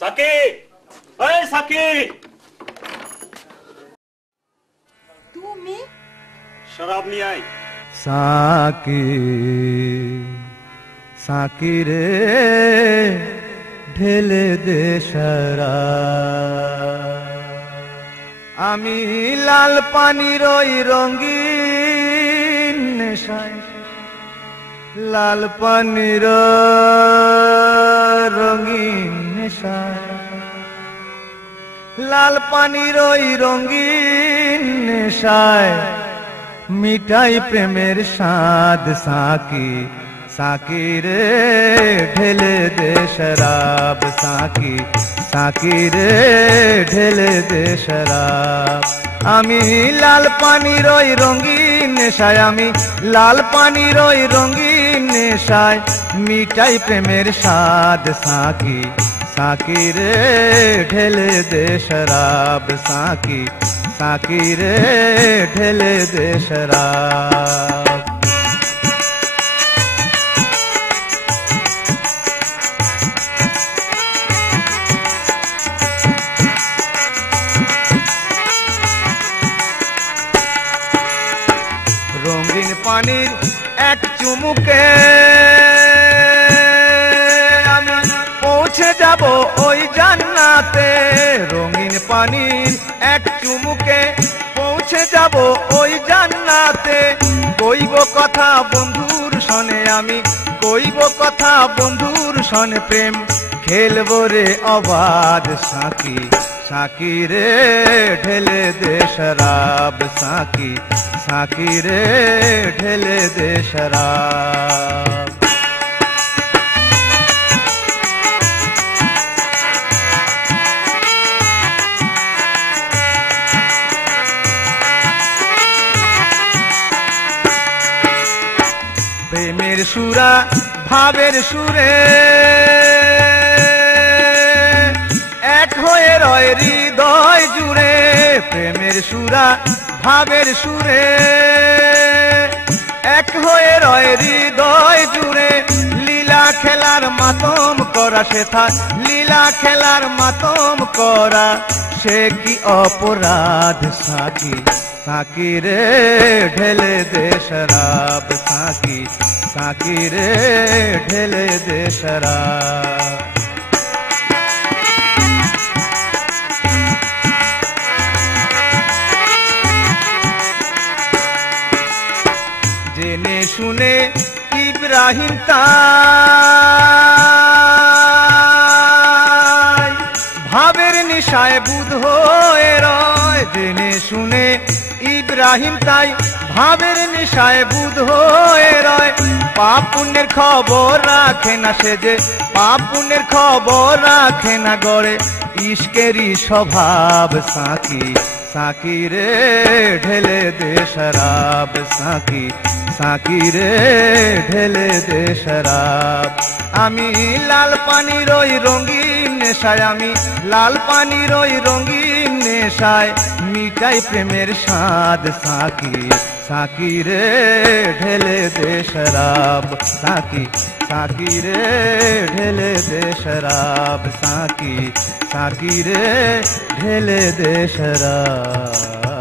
Psaki, এই Psaki, তুমি শরাব নিয়ে আয়। সাকি সাকি রে ঢেলে দে শরাব। আমি লাল পানির ওই রঙিন নেশায়, লাল পানির রঙিন নেশায়, লাল পানির ওই রঙিন নেশায় মিটাই প্রেমের স্বাদ। সাকি সাকি রে ঢেলে দে শরাব। সাকি সাকি রে ঢেলে দে শরাব। আমি লাল পানির ওই রঙিন নেশায়, আমি লাল পানির ওই রঙিন নেশায় মিটাই প্রেমের স্বাদ। সাকি সাকি রে ঢেলে দে শরাব। সাকি সাকি রে ঢেলে দে শরাব। রঙিন পানির এক চুমুকে আমি পৌঁছে যাব ওই জান্নাতে। রঙিন পানির এক চুমুকে পৌঁছে যাব ওই জান্নাতে। কইব কথা বন্ধুর সনে, আমি কইব কথা বন্ধুর সনে, প্রেম খেলবো রে অবাধ। সাকি সাকি রে ঢেলে দে শরাব। সাকি সাকি রে ঢেলে দে শরাব। প্রেমের সুরা ভাবের সুরে এক হয়ে রয় হৃদয় জুড়ে। প্রেমের সুরা ভাবের সুরে এক হয়ে রয় হৃদয় জুড়ে। লীলা খেলার মাতম করা সেথা, লীলা খেলার মাতম করা সে কি অপরাধ। সাকি সাকি রে ঢেলে দে শরাব। সাকি সাকি রে ঢেলে দে শরাব। জেনে শুনে ইব্রাহিম তাই ভাবের নিশায় বুধ হয়ে রয়। জেনে শুনে ইব্রাহিম তাই ভাবের নিশায় বুধ হয়ে রয়। পাপ পুণ্যের খবর রাখে না সে, যে পাপ পুণ্যের খবর রাখে না গড়ে ইশকেরই স্বভাব। সাকি সাকি রে ঢেলে দে শরাব। সাকি সাকি রে ঢেলে দে শরাব। আমি লাল পানির ওই রঙিন নেশায়, আমি লাল পানির ওই রঙিন নেশায় মিটাই প্রেমের স্বাদ। সাকি সাকি রে ঢেলে দে শরাব। সাকি সাকি রে ঢেলে দে শরাব। সাকি সাকি রে ঢেলে দে শরাব।